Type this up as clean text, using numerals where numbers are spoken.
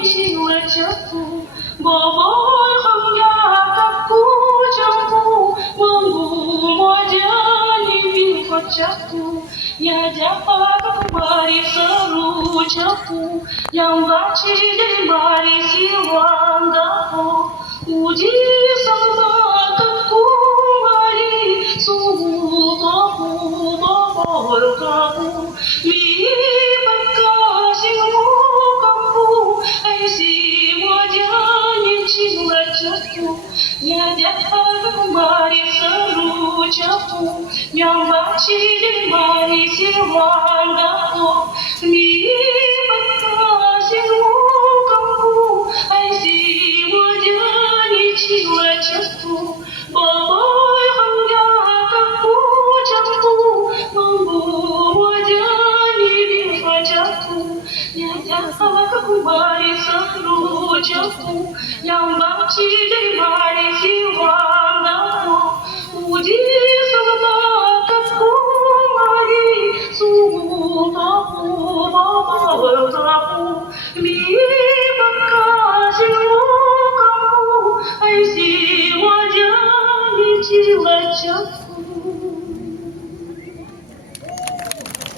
你亲了这步，bồi không ya các cú trong cú mong bu mo jani bin ko chaku ya japa các bari saru chaku yang bachi de bari siwanga ko uji sama các cú bari su ko bu bo bol ka bu mi bakka sing mu kam bu ai si mo jani chin la chaku ya japa các bari saru chaku yang bachi de bari siwanga ko mi bakka sing mu kam bu ai si mo jani chin la chaku bồi không ya các cú trong cú mong bu mo jani bin ko chaku ya japa các bari saru chaku yang bachi de bari siwanga ko uji sama các cú mari su ba pu ba ba ba pu mi bakka simu kamu ai si wajah ni jiwa jatuh